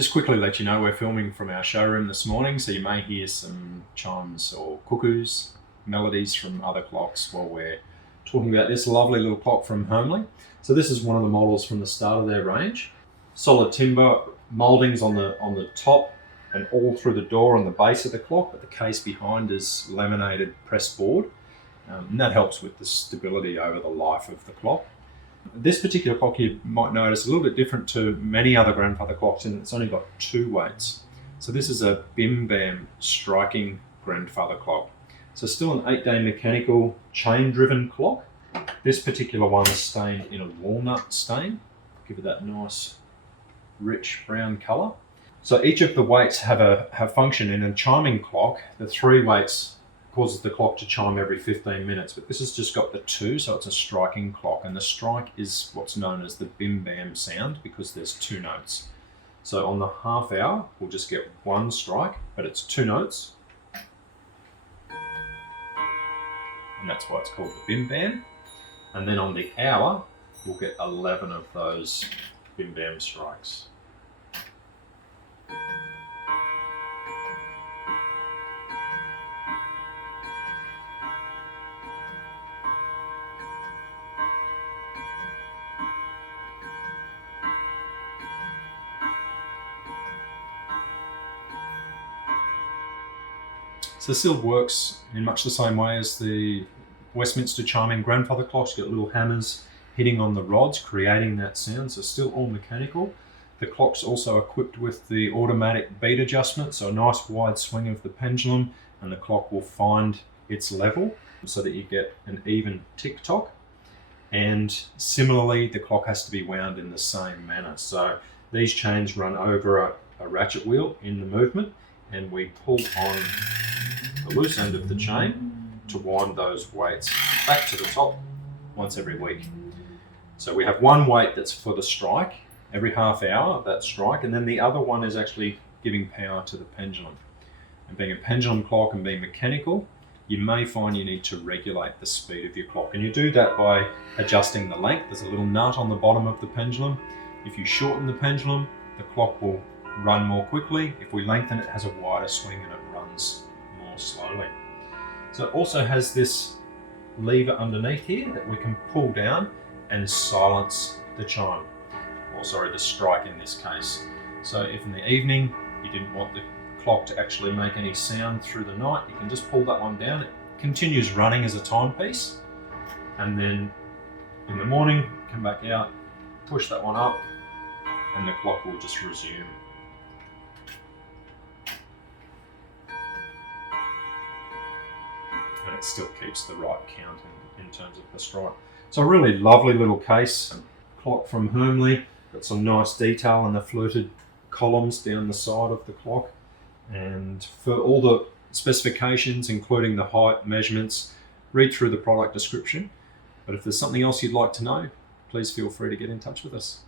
Just quickly let you know we're filming from our showroom this morning, so you may hear some chimes or cuckoos, melodies from other clocks while we're talking about this lovely little clock from Hermle. So this is one of the models from the start of their range. Solid timber mouldings on the top and all through the door on the base of the clock, but the case behind is laminated pressed board, and that helps with the stability over the life of the clock. This particular clock you might notice a little bit different to many other grandfather clocks in that it's only got 2 weights. So this is a Bim Bam striking grandfather clock. So still an 8-day mechanical chain driven clock. This particular one is stained in a walnut stain. Give it that nice rich brown colour. So each of the weights have function. In a chiming clock, the 3 weights causes the clock to chime every 15 minutes, but this has just got the 2, so it's a striking clock, and the strike is what's known as the Bim Bam sound because there's 2 notes. So on the half hour, we'll just get 1 strike, but it's 2 notes, and that's why it's called the Bim Bam. And then on the hour, we'll get 11 of those Bim Bam strikes. So the still works in much the same way as the Westminster chiming grandfather clocks. You've got little hammers hitting on the rods, creating that sound, so still all mechanical. The clock's also equipped with the automatic beat adjustment, so a nice wide swing of the pendulum, and the clock will find its level so that you get an even tick-tock. And similarly, the clock has to be wound in the same manner. So these chains run over a ratchet wheel in the movement, and we pull on the loose end of the chain to wind those weights back to the top once every week. So we have 1 weight that's for the strike, every half hour of that strike, and then the other one is actually giving power to the pendulum. And being a pendulum clock and being mechanical, you may find you need to regulate the speed of your clock, and you do that by adjusting the length. There's a little nut on the bottom of the pendulum. If you shorten the pendulum, the clock will run more quickly. If we lengthen it, has a wider swing and it runs more slowly. So it also has this lever underneath here that we can pull down and silence the chime, or sorry, the strike in this case. So if in the evening you didn't want the clock to actually make any sound through the night, you can just pull that one down. It continues running as a timepiece, and then in the morning come back out, push that one up, and the clock will just resume. And it still keeps the right count in terms of the strike. So a really lovely little case. Clock from Hermle. Got some nice detail in the fluted columns down the side of the clock. And for all the specifications, including the height measurements, read through the product description. But if there's something else you'd like to know, please feel free to get in touch with us.